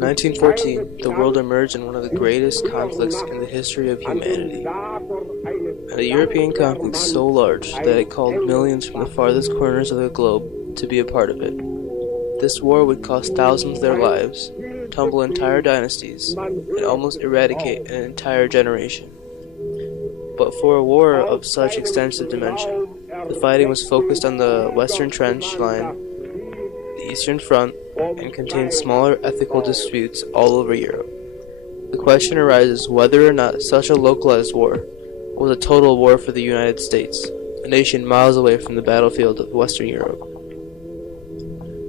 In 1914, the world emerged in one of the greatest conflicts in the history of humanity. A European conflict so large that it called millions from the farthest corners of the globe to be a part of it. This war would cost thousands their lives, tumble entire dynasties, and almost eradicate an entire generation. But for a war of such extensive dimension, the fighting was focused on the Western Trench Line, the Eastern Front, and contained smaller ethical disputes all over Europe. The question arises whether or not such a localized war was a total war for the United States, a nation miles away from the battlefield of Western Europe.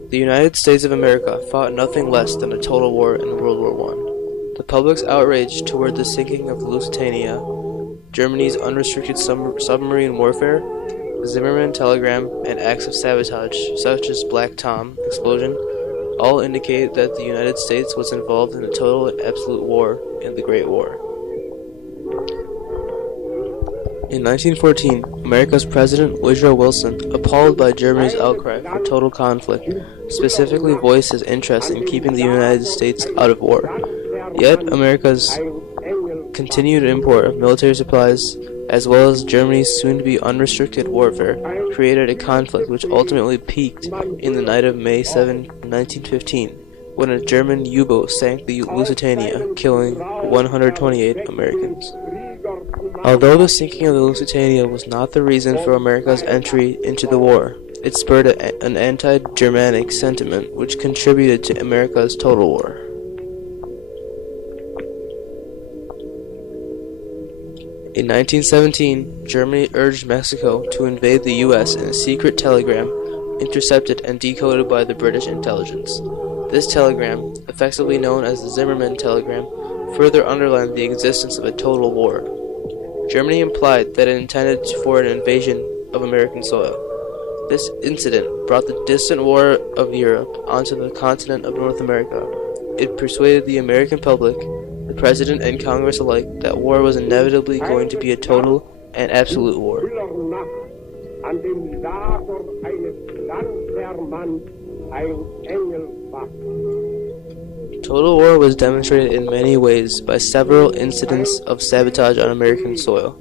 The United States of America fought nothing less than a total war in World War I. The public's outrage toward the sinking of the Lusitania, Germany's unrestricted submarine warfare, the Zimmermann telegram, and acts of sabotage, such as Black Tom explosion, all indicate that the United States was involved in a total and absolute war in the Great War. In 1914, America's President Woodrow Wilson, appalled by Germany's outcry for total conflict, specifically voiced his interest in keeping the United States out of war. Yet, America's continued import of military supplies, as well as Germany's soon-to-be unrestricted warfare, created a conflict which ultimately peaked in the night of May 7, 1915, when a German U-boat sank the Lusitania, killing 128 Americans. Although the sinking of the Lusitania was not the reason for America's entry into the war, it spurred an anti-Germanic sentiment which contributed to America's total war. In 1917, Germany urged Mexico to invade the U.S. in a secret telegram intercepted and decoded by the British intelligence. This telegram, effectively known as the Zimmermann telegram, further underlined the existence of a total war. Germany implied that it intended for an invasion of American soil. This incident brought the distant war of Europe onto the continent of North America. It persuaded the American public, the President and Congress alike, that war was inevitably going to be a total and absolute war. Total war was demonstrated in many ways by several incidents of sabotage on American soil.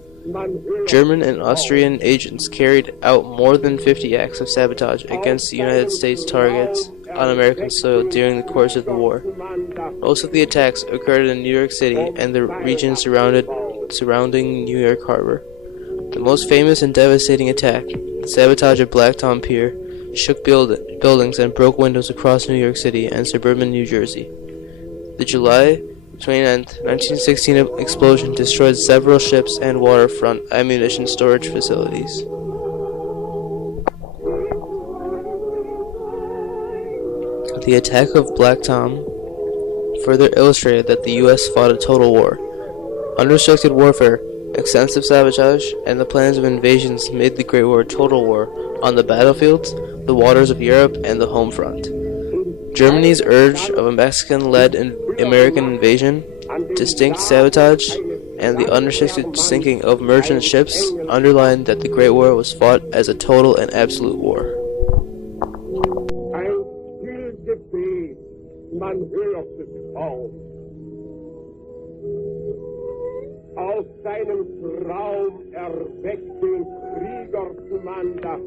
German and Austrian agents carried out more than 50 acts of sabotage against the United States targets on American soil during the course of the war. Most of the attacks occurred in New York City and the region surrounding New York Harbor. The most famous and devastating attack, the sabotage of Black Tom Pier, shook buildings and broke windows across New York City and suburban New Jersey. The July 29, 1916 explosion destroyed several ships and waterfront ammunition storage facilities. The attack of Black Tom further illustrated that the U.S. fought a total war. Unrestricted warfare, extensive sabotage, and the plans of invasions made the Great War a total war on the battlefields, the waters of Europe, and the home front. Germany's urge of a Mexican-led American invasion, distinct sabotage, and the unrestricted sinking of merchant ships underlined that the Great War was fought as a total and absolute war. Aus seinem Traum erweckt den Krieger zu Mann das